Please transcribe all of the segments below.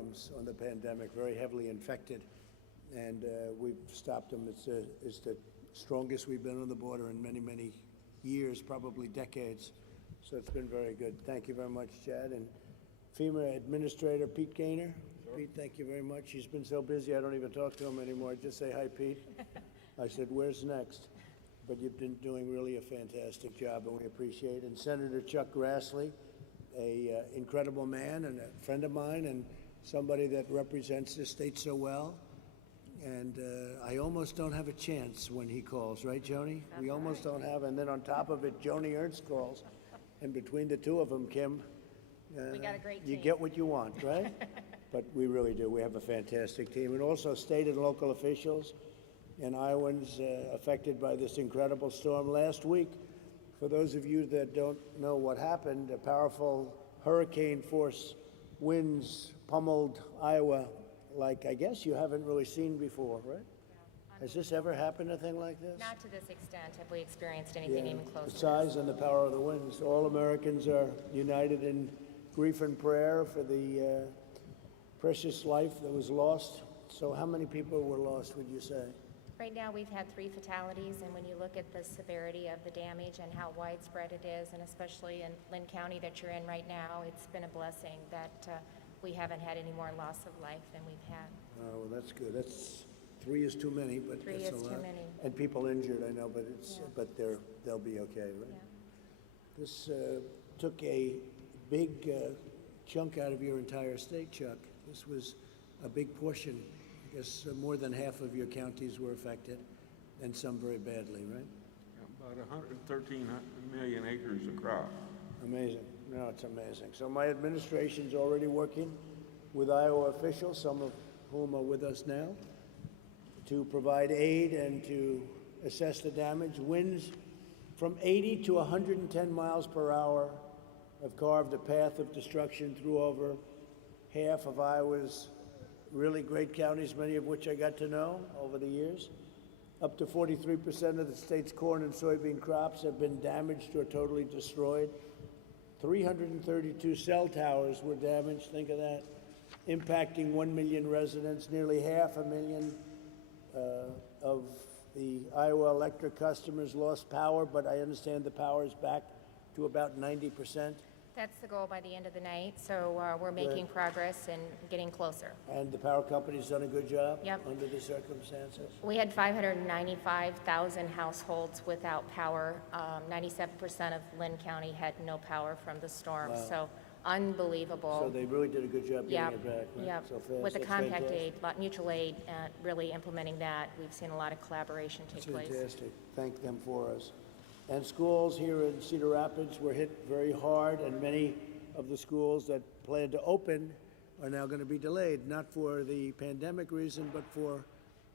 problems on the pandemic, very heavily infected, and we've stopped them. It's the strongest we've been on the border in many, many years, probably decades. So it's been very good. Thank you very much, Chad. And FEMA Administrator Pete Gaynor. Sure. Pete, thank you very much. He's been so busy, I don't even talk to him anymore. I just say, hi, Pete. I said, where's next? But you've been doing really a fantastic job, and we appreciate it. And Senator Chuck Grassley, a incredible man and a friend of mine and somebody that represents this state so well. And I almost don't have a chance when he calls, right, Joni? That's we almost right. don't have, and then on top of it, Joni Ernst calls. And between the two of them, Kim, we got a great you team. get what you want, right? But we really do. We have a fantastic team. And also state and local officials and Iowans affected by this incredible storm last week. For those of you that don't know what happened, a powerful hurricane force winds pummeled Iowa like I guess you haven't really seen before, right? Yeah. Has this ever happened, a thing like this? Not to this extent. Have we experienced anything even close the to size this? and the power of the winds. All Americans are united in grief and prayer for the precious life that was lost. So how many people were lost, would you say? Right now, we've had 3 fatalities, and when you look at the severity of the damage and how widespread it is, and especially in Lynn County that you're in right now, it's been a blessing that we haven't had any more loss of life than we've had. Oh, well, that's good. That's 3 is too many, but 3 that's is a lot. too many. And people injured, I know, but but they'll be okay, right? Yeah. This took a big chunk out of your entire state, Chuck. This was a big portion. I guess more than half of your counties were affected, and some very badly, right? About 113 million acres of crop. Amazing. No, it's amazing. So my administration's already working with Iowa officials, some of whom are with us now, to provide aid and to assess the damage. Winds from 80 to 110 miles per hour have carved a path of destruction through over half of Iowa's really great counties, many of which I got to know over the years. Up to 43% of the state's corn and soybean crops have been damaged or totally destroyed. 332 cell towers were damaged, think of that, impacting 1 million residents. Nearly 500,000 of the Iowa electric customers lost power, but I understand the power is back to about 90%. That's the goal by the end of the night, so we're making progress and getting closer. And the power company's done a good job Yep. under the circumstances? We had 595,000 households without power. 97% of Lynn County had no power from the storm, Wow. so unbelievable. So they really did a good job getting Yep, it back, right? yep. So fast. With the That's compact fantastic. aid, mutual aid, really implementing that, we've seen a lot of collaboration take That's place. fantastic. Thank them for us. And schools here in Cedar Rapids were hit very hard, and many of the schools that planned to open are now going to be delayed, not for the pandemic reason, but for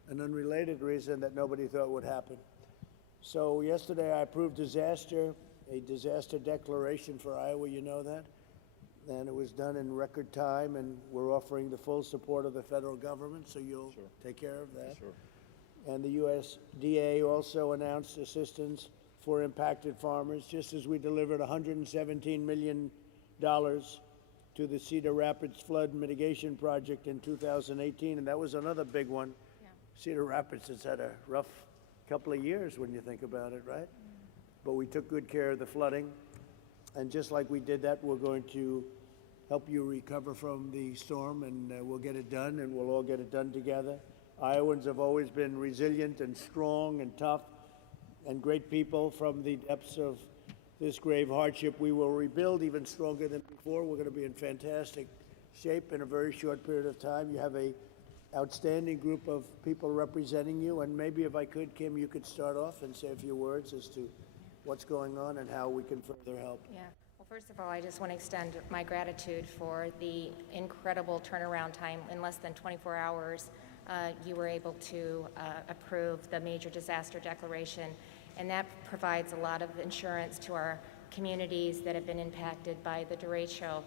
an unrelated reason that nobody thought would happen. So yesterday I approved a disaster declaration for Iowa, you know that? And it was done in record time, and we're offering the full support of the federal government, so you'll take care of that. Sure. And the USDA also announced assistance for impacted farmers, just as we delivered $117 million to the Cedar Rapids Flood Mitigation Project in 2018, and that was another big one. Yeah. Cedar Rapids has had a rough couple of years when you think about it, right? But we took good care of the flooding, and just like we did that, we're going to help you recover from the storm, and we'll get it done, and we'll all get it done together. Iowans have always been resilient and strong and tough and great people. From the depths of this grave hardship, we will rebuild even stronger than before. We're going to be in fantastic shape in a very short period of time. You have an outstanding group of people representing you, and maybe if I could, Kim, you could start off and say a few words as to what's going on and how we can further help. Yeah. Well, first of all, I just want to extend my gratitude for the incredible turnaround time. In less than 24 hours, you were able to approve the major disaster declaration, and that provides a lot of insurance to our communities that have been impacted by the derecho.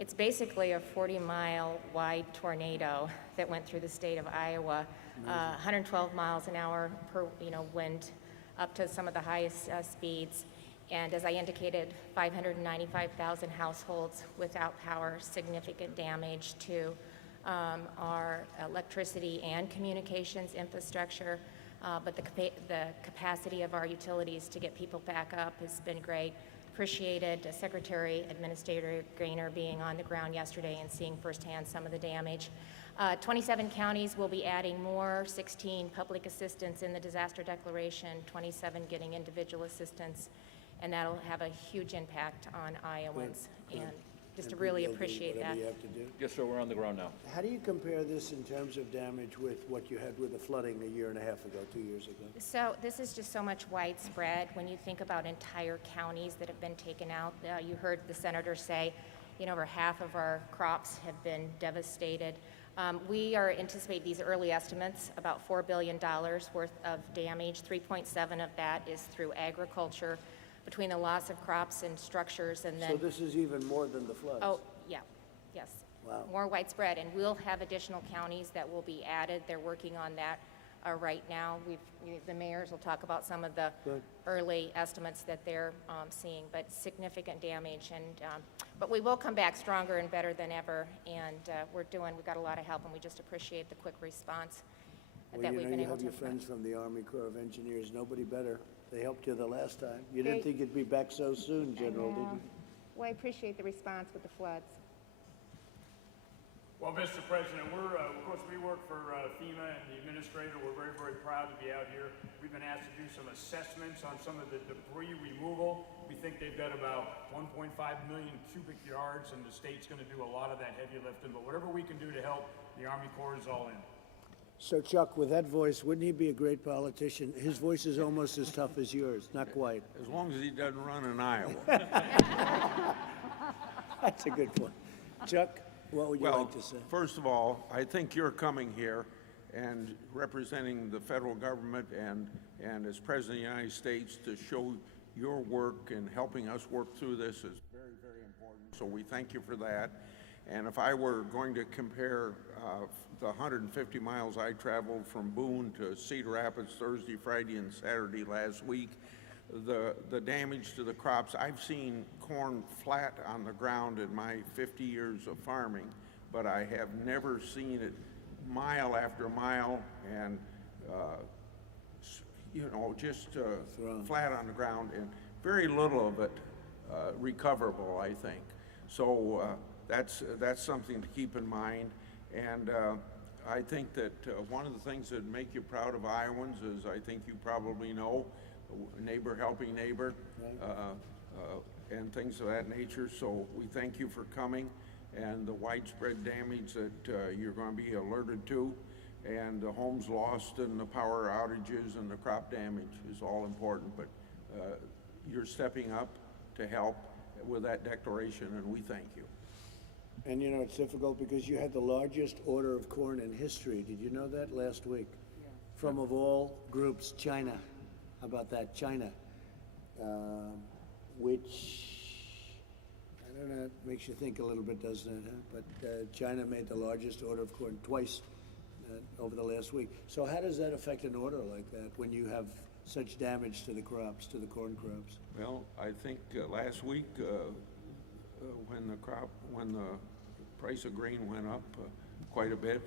It's basically a 40-mile wide tornado that went through the state of Iowa, 112 miles an hour per wind, up to some of the highest speeds. And as I indicated, 595,000 households without power, significant damage to our electricity and communications infrastructure, but the capacity of our utilities to get people back up has been great. Appreciated Secretary Administrator Gaynor being on the ground yesterday and seeing firsthand some of the damage. 27 counties will be adding more, 16 public assistance in the disaster declaration, 27 getting individual assistance, and that'll have a huge impact on Iowans. Good. And just to And really people will do appreciate that. whatever you have to do. Yes, sir, we're on the ground now. How do you compare this in terms of damage with what you had with the flooding a year and a half ago, 2 years ago? So this is just so much widespread when you think about entire counties that have been taken out. You heard the senator say, over half of our crops have been devastated. We are anticipating these early estimates, about $4 billion worth of damage. 3.7 of that is through agriculture, between the loss of crops and structures, and then. So this is even more than the floods? Oh, yeah, yes. Wow. More widespread, and we'll have additional counties that will be added. They're working on that right now. The mayors will talk about some of the Good. early estimates that they're seeing, but significant damage. But we will come back stronger and better than ever, and we've got a lot of help, and we just appreciate the quick response Well, that we've been you able have to. your friends from the Army Corps of Engineers, nobody better. They helped you the last time. You They- didn't think you'd be back so soon, General, did you? Well, I appreciate the response with the floods. Well, Mr. President, of course, we work for FEMA and the administrator. We're very, very proud to be out here. We've been asked to do some assessments on some of the debris removal. We think they've got about 1.5 million cubic yards, and the state's going to do a lot of that heavy lifting. But whatever we can do to help, the Army Corps is all in. So Chuck, with that voice, wouldn't he be a great politician? His voice is almost as tough as yours, not quite. As long as he doesn't run in Iowa. That's a good point. Chuck, what would you Well, like to say? first of all, I think you're coming here and representing the federal government and as President of the United States to show your work and helping us work through this is very, very important. So we thank you for that. And if I were going to compare the 150 miles I traveled from Boone to Cedar Rapids Thursday, Friday, and Saturday last week, the damage to the crops, I've seen corn flat on the ground in my 50 years of farming, but I have never seen it mile after mile and, just flat on the ground, and very little of it recoverable, I think. So that's something to keep in mind. And I think that one of the things that make you proud of Iowans is, I think you probably know, neighbor helping neighbor, and things of that nature. So we thank you for coming, and the widespread damage that you're going to be alerted to, and the homes lost and the power outages and the crop damage is all important. But you're stepping up to help with that declaration, and we thank you. And it's difficult because you had the largest order of corn in history. Did you know that last week? Yeah. From of all groups, China. How about that, China? Which, I don't know, makes you think a little bit, doesn't it? Huh? But China made the largest order of corn twice over the last week. So how does that affect an order like that when you have such damage to the crops, to the corn crops? Well, I think last week when the price of grain went up quite a bit,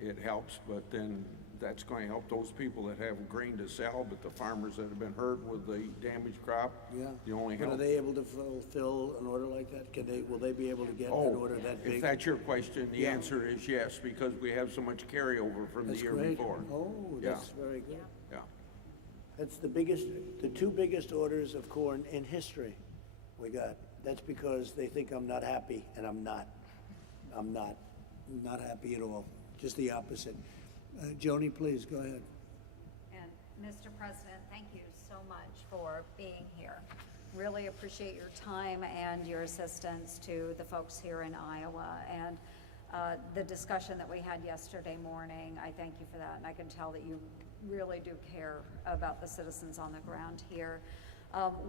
it helps, but then that's going to help those people that have grain to sell, but the farmers that have been hurt with the damaged crop, Yeah. the only But help. are they able to fulfill an order like that? Will they be able to get an order that big? If that's your question, the Yeah. answer is yes, because we have so much carryover from the That's year great. before. Oh, Yeah. that's very good. Yeah. That's the two biggest orders of corn in history we got. That's because they think I'm not happy, and I'm not. I'm not happy at all. Just the opposite. Joni, please, go ahead. And Mr. President, thank you so much for being here. Really appreciate your time and your assistance to the folks here in Iowa. And the discussion that we had yesterday morning, I thank you for that. And I can tell that you really do care about the citizens on the ground here.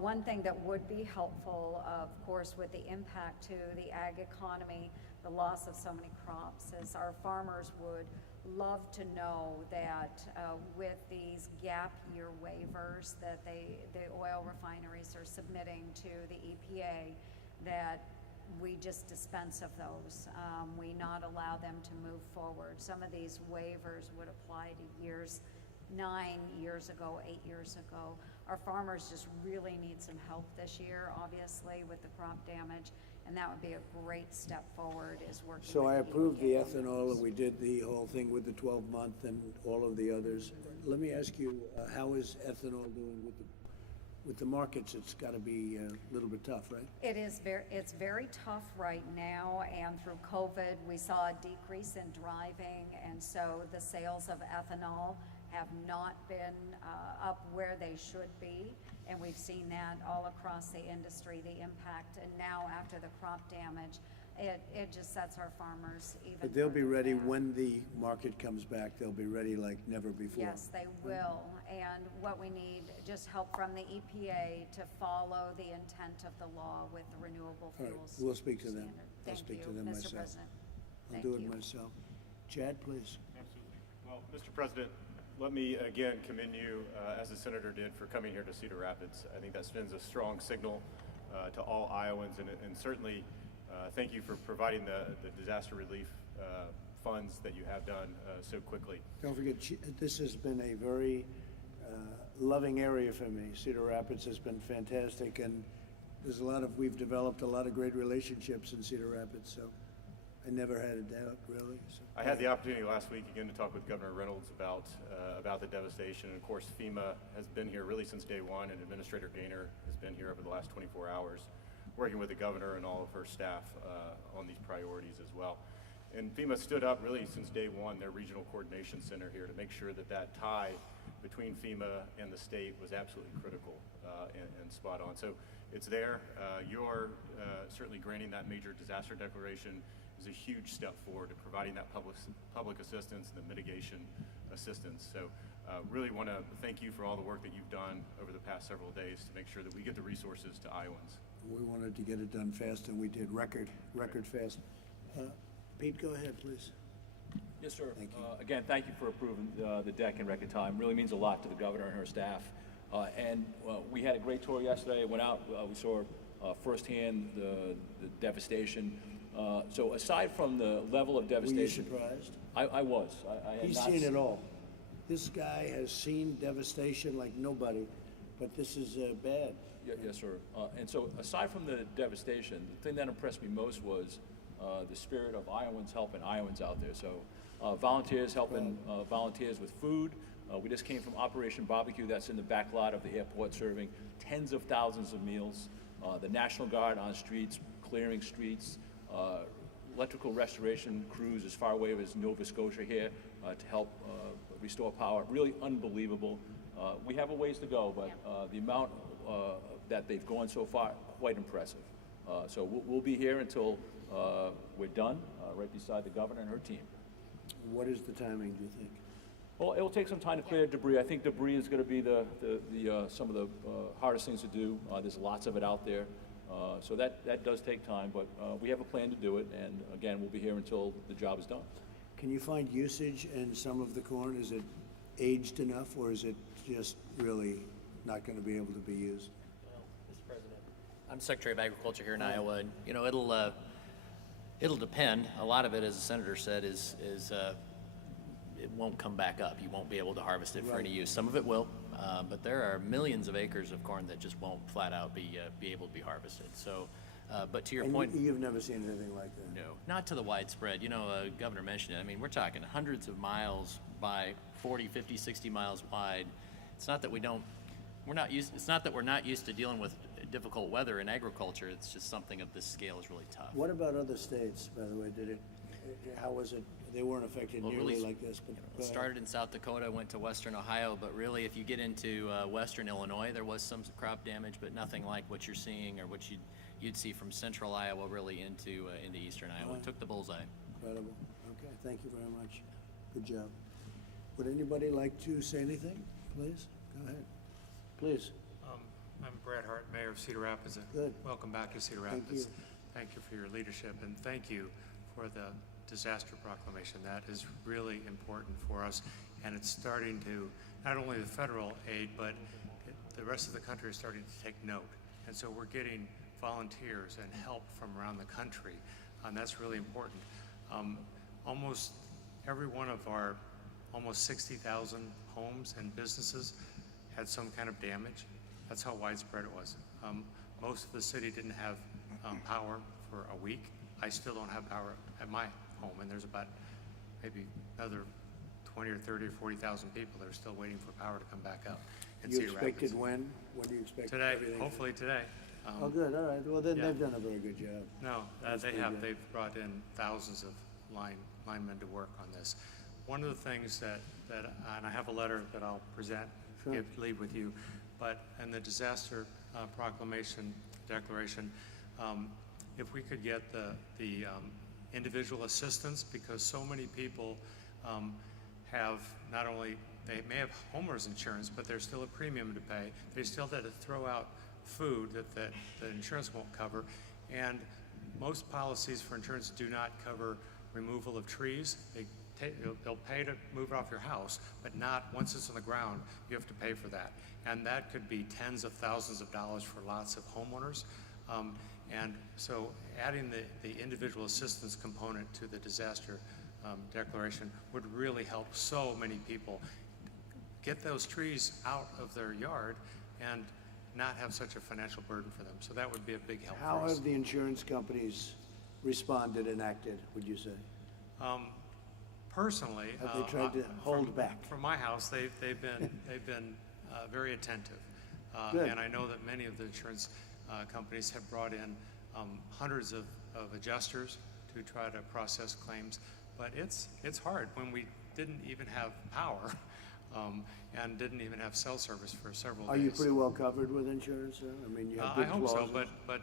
One thing that would be helpful, of course, with the impact to the ag economy, the loss of so many crops, is our farmers would love to know that with these gap year waivers that the oil refineries are submitting to the EPA, that we just dispense of those. We not allow them to move forward. Some of these waivers would apply to years, 9 years ago, 8 years ago. Our farmers just really need some help this year, obviously, with the crop damage, and that would be a great step forward, is working So with I approved the EPA. ethanol, and we did the whole thing with the 12-month and all of the others. Let me ask you, how is ethanol doing with the markets? It's got to be a little bit tough, right? It's very tough right now, and through COVID, we saw a decrease in driving, and so the sales of ethanol have not been up where they should be, and we've seen that all across the industry, the impact, and now after the crop damage, it just sets our farmers even But they'll be further ready back. when the market comes back. They'll be ready like never before. Yes, they will, and what we need, just help from the EPA to follow the intent of the law with the renewable All right, fuels. we'll speak to them. standard. I'll Thank speak you, to them Mr. myself. President. I'll Thank do it you. myself. Chad, please. Absolutely. Well, Mr. President, let me again commend you, as the senator did, for coming here to Cedar Rapids. I think that sends a strong signal to all Iowans, and certainly thank you for providing the disaster relief funds that you have done so quickly. Don't forget, this has been a very loving area for me. Cedar Rapids has been fantastic, and we've developed a lot of great relationships in Cedar Rapids, so I never had a doubt, really. So, I had the opportunity last week again to talk with Governor Reynolds about the devastation. And of course, FEMA has been here really since day one, and Administrator Gaynor has been here over the last 24 hours, working with the governor and all of her staff on these priorities as well. And FEMA stood up really since day one, their regional coordination center here, to make sure that that tie between FEMA and the state was absolutely critical and spot on. So it's there. You're certainly granting that major disaster declaration is a huge step forward to providing that public assistance and the mitigation assistance. So really want to thank you for all the work that you've done over the past several days to make sure that we get the resources to Iowans. we wanted to get it done fast, and we did record fast. Pete, go ahead, please. Yes, sir. Thank you. Again, thank you for approving the deck in record time. Really means a lot to the governor and her staff. We had a great tour yesterday. Went out, we saw firsthand the devastation. So aside from the level of Were you devastation, surprised? I was. I had He's not seen it s- all. This guy has seen devastation like nobody, but this is bad. Yes, sir. And so aside from the devastation, the thing that impressed me most was the spirit of Iowans helping Iowans out there. So volunteers helping volunteers with food. We just came from Operation Barbecue, that's in the back lot of the airport, serving tens of thousands of meals. The National Guard on streets, clearing streets, electrical restoration crews as far away as Nova Scotia here to help restore power. Really unbelievable. We have a ways to go, but the amount that they've gone so far, quite impressive. So we'll be here until we're done, right beside the governor and her team. What is the timing, do you think? Well, it will take some time to clear debris. I think debris is going to be some of the hardest things to do. There's lots of it out there. So that does take time, but we have a plan to do it, and again, we'll be here until the job is done. Can you find usage in some of the corn? Is it aged enough, or is it just really not going to be able to be used? Well, Mr. President, I'm Secretary of Agriculture here in Iowa, and you know it'll depend. A lot of it, as the senator said, is it won't come back up. You won't be able to harvest it for any use. Some of it will, but there are millions of acres of corn that just won't flat out be able to be harvested. So, but to your And point, you've never seen anything like that? no, not to the widespread. You know, Governor mentioned it. I mean, we're talking hundreds of miles by 40, 50, 60 miles wide. It's not that it's not that we're not used to dealing with difficult weather in agriculture. It's just something of this scale is really tough. What about other states, by the way? How was it? They weren't affected Well, nearly really, like this, but It go ahead. started in South Dakota, went to western Ohio, but really if you get into western Illinois, there was some crop damage, but nothing like what you're seeing or what you'd see from central Iowa really into eastern Iowa. It took the bullseye. Incredible. Okay, thank you very much. Good job. Would anybody like to say anything, please? Go ahead. Please. I'm Brad Hart, Mayor of Cedar Rapids. Good. Welcome back to Cedar Thank Rapids. you. Thank you for your leadership, and thank you for the disaster proclamation. That is really important for us, and it's starting to, not only the federal aid, but the rest of the country is starting to take note. And so we're getting volunteers and help from around the country, and that's really important. Almost every one of our almost 60,000 homes and businesses had some kind of damage. That's how widespread it was. Most of the city didn't have power for a week. I still don't have power at my home, and there's about maybe another 20 or 30 or 40,000 people that are still waiting for power to come back up in You Cedar expected Rapids. when? When do you expect Today, everything? hopefully today. Oh, good, all right. Well, then yeah. they've done a very good job. No, That's they pretty have. good. They've brought in thousands of linemen to work on this. One of the things that and I have a letter that I'll present, Sure. leave with you, but in the disaster proclamation declaration, if we could get the individual assistance, because so many people have not only, they may have homeowners insurance, but there's still a premium to pay. They still have to throw out food that the insurance won't cover. And most policies for insurance do not cover removal of trees. They'll pay to move it off your house, but not once it's on the ground, you have to pay for that. And that could be tens of thousands of dollars for lots of homeowners. And so adding the individual assistance component to the disaster declaration would really help so many people get those trees out of their yard and not have such a financial burden for them. So that would be a big help How for us. have the insurance companies responded and acted, would you say? Personally, Have they tried to hold back? From my house, they've been very attentive, Good. and I know that many of the insurance companies have brought in hundreds of adjusters to try to process claims. But it's hard when we didn't even have power and didn't even have cell service for several days. Are you pretty well covered with insurance, sir? I mean, you have I good hope so, clauses? but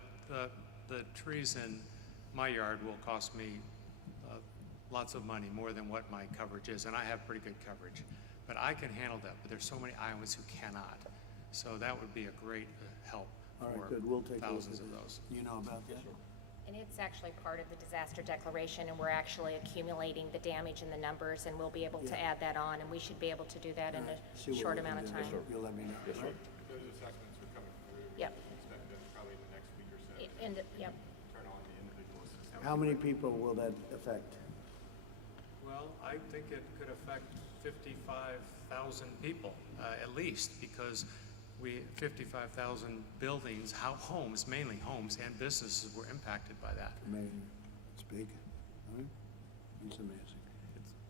the trees in my yard will cost me lots of money, more than what my coverage is, and I have pretty good coverage. But I can handle that, but there's so many Iowans who cannot. So that would be a great help All right, for good, we'll take a look thousands at of that. those. You know about that? And it's actually part of the disaster declaration, and we're actually accumulating the damage and the numbers, and we'll be able to Yeah. add that on, and we should be able to do that in See a what short we can amount of do. time. You'll let me know. Yes, sir. right? Those assessments are coming through. Yep. Expect them probably in the next week or so. Yep. Turn on the individual assistance. How many people will that affect? Well, I think it could affect 55,000 people, at least, because 55,000 buildings, homes, mainly homes, and businesses were impacted by that. Amazing. It's big. All right? It's amazing.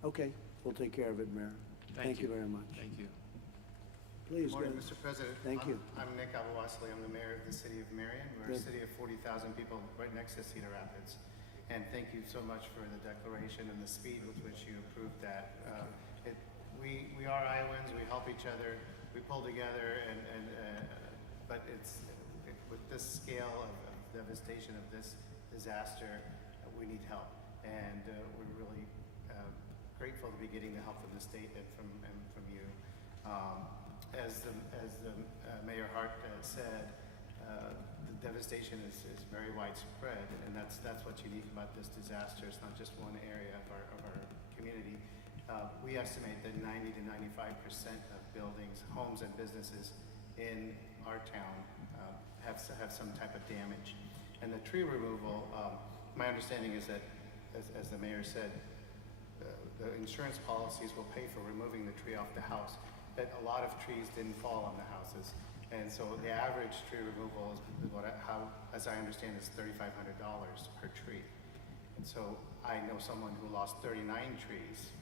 Okay, we'll take care of it, Mayor. Thank you very much. Thank you. Please, Good go morning, ahead. Mr. President. Thank you. I'm Nick Abouasley. I'm the mayor of the city of Marion. We're a Good. city of 40,000 people right next to Cedar Rapids. And thank you so much for the declaration and the speed with which you approved that. We are Iowans. We help each other. We pull together, but with this scale of devastation of this disaster, we need help. And we're really grateful to be getting the help from the state and from you. As the Mayor Hart said, the devastation is very widespread, and that's what's unique about this disaster. It's not just one area of our community. We estimate that 90 to 95% of buildings, homes, and businesses in our town have some type of damage. And the tree removal, my understanding is that, as the mayor said, the insurance policies will pay for removing the tree off the house. But a lot of trees didn't fall on the houses. And so the average tree removal is as I understand, is $3,500 per tree. And so I know someone who lost 39 trees,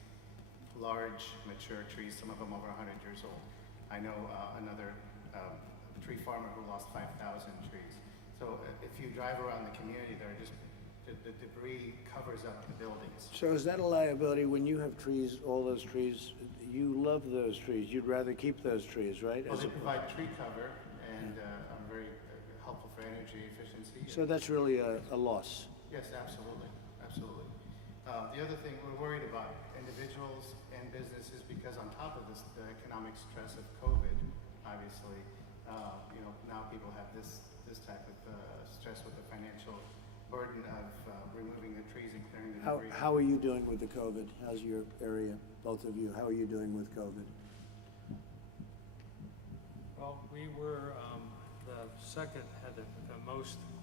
large, mature trees, some of them over 100 years old. I know another tree farmer who lost 5,000 trees. So if you drive around the community, the debris covers up the buildings. So is that a liability when you have trees, all those trees? You love those trees. You'd rather keep those trees, right? Well, As they a- provide tree cover and are very helpful for energy efficiency. So that's really a loss. Yes, absolutely, absolutely. The other thing, we're worried about individuals and businesses because on top of this, the economic stress of COVID, obviously, now people have this type of stress with the financial burden of removing the trees and clearing the debris. How are you doing with the COVID? How's your area, both of you? How are you doing with COVID? Well, we were, the had the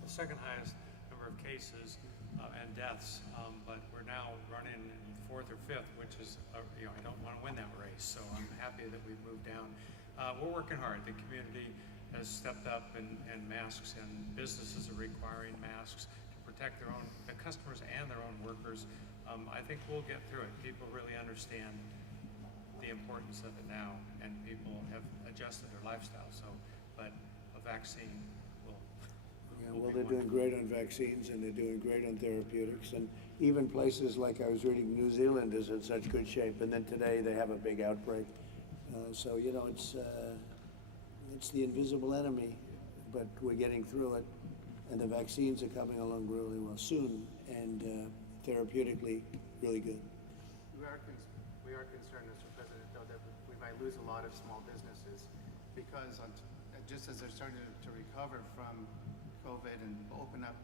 second highest number of cases and deaths, but we're now running fourth or fifth, which is, I don't want to win that race, so I'm happy that we've moved down. We're working hard. The community has stepped up in masks, and businesses are requiring masks to protect the customers and their own workers. I think we'll get through it. People really understand the importance of it now, and people have adjusted their lifestyle. But a vaccine will. Yeah, well, they're doing great on vaccines, and they're doing great on therapeutics, and even places like I was reading, New Zealand is in such good shape, and then today they have a big outbreak. So it's the invisible enemy, but we're getting through it, and the vaccines are coming along really well soon, and therapeutically really good. We are concerned, Mr. President, though, that we might lose a lot of small businesses because just as they're starting to recover from COVID and open up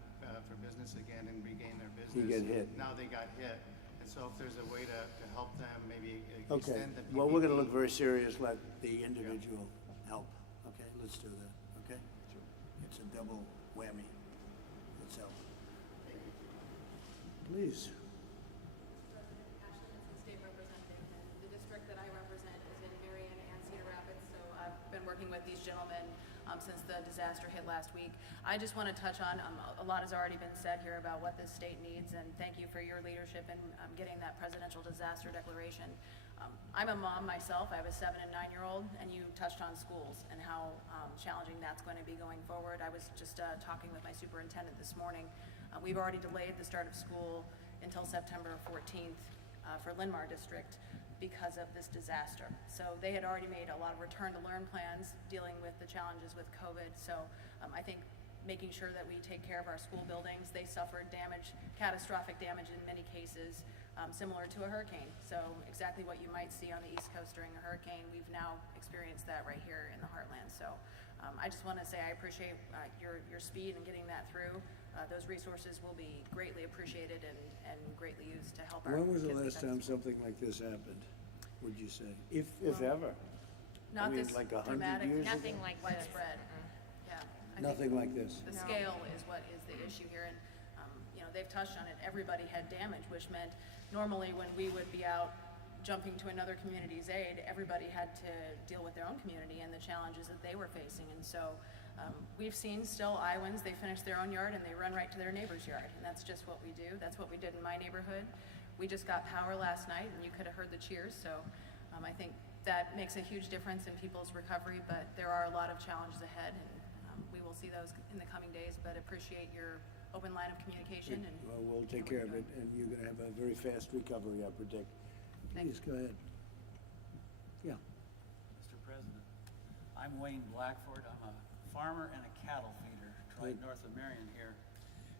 for business again and regain their business, You get hit. now they got hit. And so if there's a way to help them, maybe Okay, extend the PPP. well, we're gonna look very serious, let the individual help. Okay, let's do that, okay? It's a double whammy. Let's help. Please. State representative. The district that I represent is in Marion and Cedar Rapids, so I've been working with these gentlemen since the disaster hit last week. I just want to touch on, a lot has already been said here about what this state needs, and thank you for your leadership in getting that presidential disaster declaration. I'm a mom myself. I have a 7- and 9-year-old, and you touched on schools and how challenging that's going to be going forward. I was just talking with my superintendent this morning. We've already delayed the start of school until September 14th for Linn-Mar District because of this disaster. So they had already made a lot of return to learn plans dealing with the challenges with COVID. So I think making sure that we take care of our school buildings. They suffered damage, catastrophic damage in many cases, similar to a hurricane. So exactly what you might see on the East Coast during a hurricane, we've now experienced that right here in the heartland. So I just want to say I appreciate your speed in getting that through. Those resources will be greatly appreciated and greatly used to help our When was the kids last get time back to school. something like this happened, would you say? If ever? Not I mean, this like 100 dramatic, years ago? Nothing like this. widespread. Yeah. I think Nothing like this? The scale is what is the issue here, and they've touched on it. Everybody had damage, which meant normally when we would be out jumping to another community's aid, everybody had to deal with their own community and the challenges that they were facing. And so we've seen still Iowans, they finish their own yard and they run right to their neighbor's yard, and that's just what we do. That's what we did in my neighborhood. We just got power last night, and you could have heard the cheers. So I think that makes a huge difference in people's recovery, but there are a lot of challenges ahead, and we will see those in the coming days, but appreciate your open line of communication. And Well, we'll take care of it, and you're gonna have a very fast recovery, I predict. Please, go ahead. Yeah. Mr. President, I'm Wayne Blackford. I'm a farmer and a cattle feeder right north of Marion here.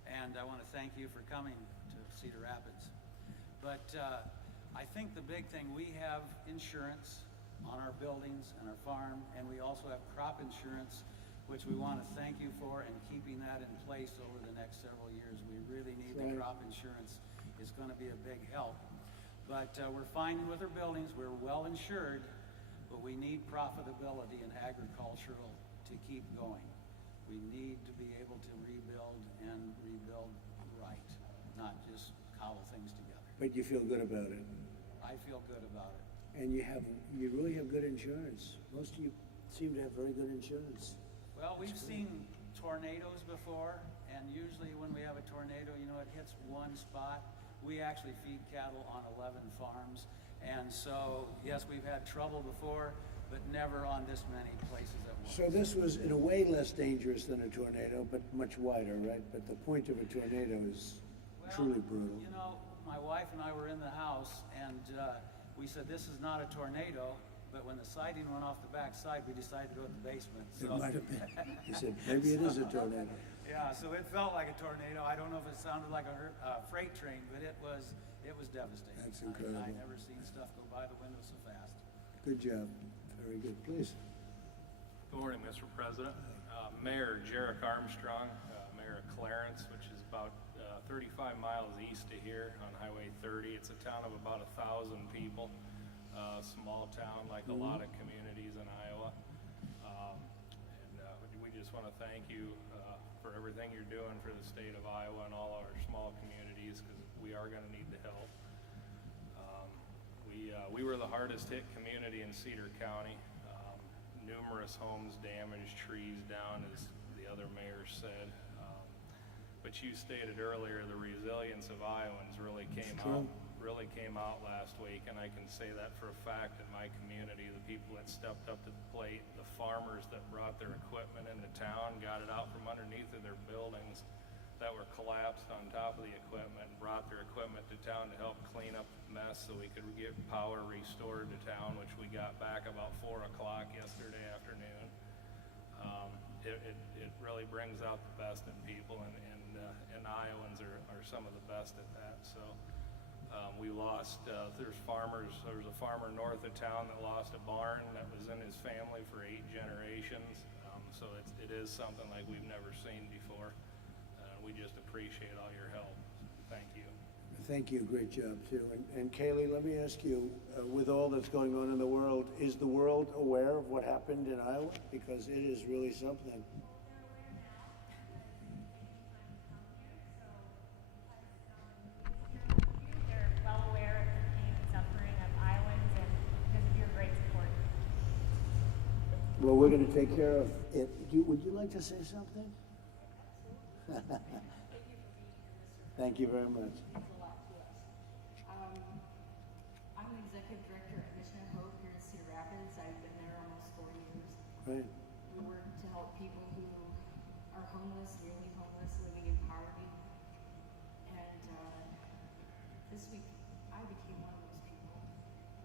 And I want to thank you for coming to Cedar Rapids. But I think the big thing, we have insurance on our buildings and our farm, and we also have crop insurance, which we want to thank you for, and keeping that in place over the next several years. We really need the crop insurance. It's going to be a big help. But we're fine with our buildings. We're well insured, but we need profitability in agricultural to keep going. We need to be able to rebuild and rebuild right, not just cobble things together. But you feel good about it, I feel good about it. and you really have good insurance. Most of you seem to have very good insurance. Well, we've seen tornadoes before, and usually when we have a tornado, it hits one spot. We actually feed cattle on 11 farms, and so, yes, we've had trouble before, but never on this many places at once. So this was in a way less dangerous than a tornado, but much wider, right? But the point of a tornado is truly brutal. My wife and I were in the house, and we said, this is not a tornado, but when the siding went off the back side, we decided to go to the basement. It might have been. He said, maybe it is a tornado. Yeah, so it felt like a tornado. I don't know if it sounded like a freight train, but it was devastating. That's incredible. I never seen stuff go by the window so fast. Good job. Very good. Please. Good morning, Mr. President. Mayor Jarek Armstrong, Mayor of Clarence, which is about 35 miles east of here on Highway 30. It's a town of about 1,000 people. Small town like a lot of communities in Iowa. And we we just want to thank you for everything you're doing for the state of Iowa and all our small communities, because we are going to need the help. We were the hardest hit community in Cedar County. Numerous homes damaged, trees down, as the other mayor said. But you stated earlier, the resilience of Iowans really came out last week, and I can say that for a fact in my community. The people that stepped up to the plate, the farmers that brought their equipment into town, got it out from underneath of their buildings that were collapsed on top of the equipment, and brought their equipment to town to help clean up the mess so we could get power restored to town, which we got back about 4 o'clock yesterday afternoon. It really brings out the best in people, and Iowans are some of the best at that. So we lost, there was a farmer north of town that lost a barn that was in his family for 8 generations. So it is something like we've never seen before. We just appreciate all your help. Thank you. Thank you, great job too. And Kaylee, let me ask you, with all that's going on in the world, is the world aware of what happened in Iowa? Because it is really something. They're well aware of the pain and suffering of Iowans, and because of your great support. Well, we're going to take care of it. Would you like to say something? Thank you very much. I'm the executive director at Mission of Hope here in Cedar Rapids. I've been there almost 4 years. Right. We work to help people who are homeless, really homeless, living in poverty. And this week, I became one of those people.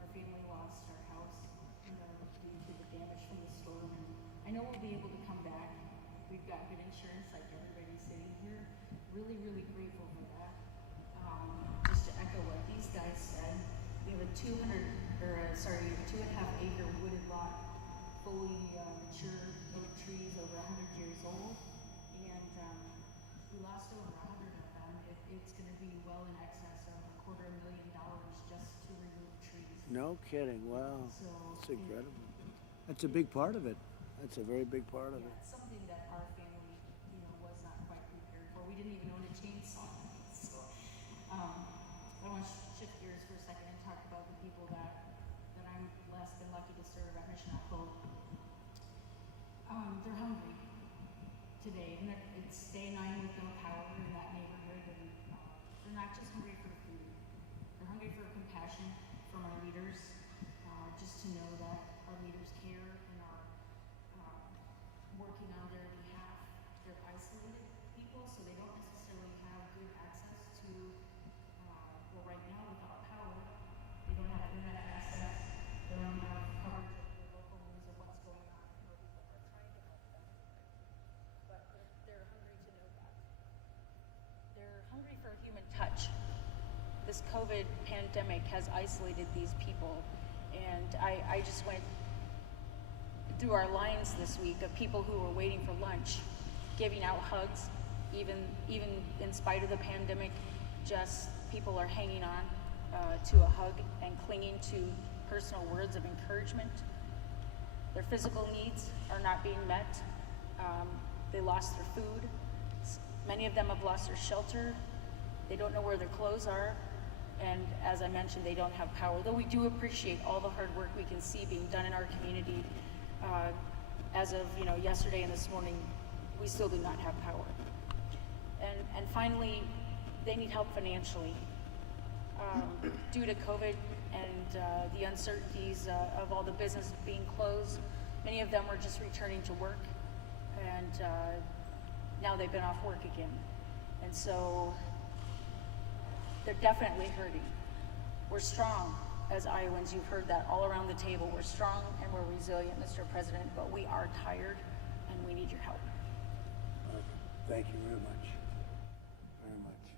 Our family lost our house due to the damage from the storm. And I know we'll be able to come back. We've got good insurance, like everybody sitting here. Really, really grateful for that. Just to echo what these guys said, we have a 2.5 acre wooded lot, fully mature oak trees over 100 years old, and we lost over 100 of them. It's going to be well in excess of $250,000 just to remove trees. No kidding. Wow. So, that's incredible. That's a big part of it. That's a very big part of it. It's something that our family, was not quite prepared for. We didn't even own a chainsaw. So, I want to shift gears for a second and talk about the people that I'm blessed and lucky to serve at Mission of Hope. They're hungry today, and it's day 9 with no power in that neighborhood, and they're not just hungry for food. They're hungry for compassion from our leaders, just to know that our leaders care and are working on their behalf. They're isolated people, so they don't necessarily have good access to, right now without power, they don't have internet access, they don't have coverage of the local news of what's going on. People are trying to help them, but they're hungry to know that. They're hungry for a human touch. This COVID pandemic has isolated these people, and I just went through our lines this week of people who were waiting for lunch, giving out hugs, even in spite of the pandemic. Just people are hanging on to a hug and clinging to personal words of encouragement. Their physical needs are not being met. They lost their food. Many of them have lost their shelter. They don't know where their clothes are. And as I mentioned, they don't have power. Though we do appreciate all the hard work we can see being done in our community, as of yesterday and this morning, we still do not have power. And finally, they need help financially. Due to COVID and the uncertainties of all the business being closed, many of them are just returning to work, and now they've been off work again. And so they're definitely hurting. We're strong as Iowans. You've heard that all around the table. We're strong and we're resilient, Mr. President, but we are tired and we need your help. Thank you very much. Very much.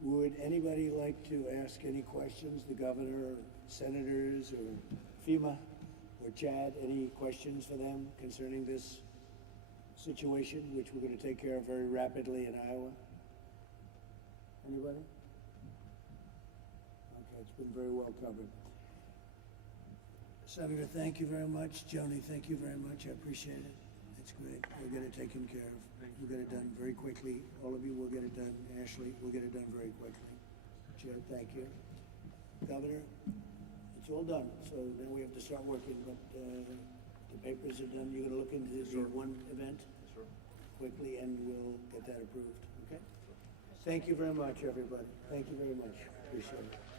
Would anybody like to ask any questions? The governor, senators, or FEMA, or Chad, any questions for them concerning this situation, which we're going to take care of very rapidly in Iowa? Anybody? Okay, it's been very well covered. Senator, thank you very much. Joni, thank you very much. I appreciate it. That's great. We'll get it taken care of. We'll get it done very quickly. All of you will get it done. Ashley, we'll get it done very quickly. Chair, thank you. Governor, it's all done, so now we have to start working, but the papers are done. You're gonna look into the one event? Quickly, and we'll get that approved, okay? Thank you very much, everybody. Thank you very much. Appreciate it.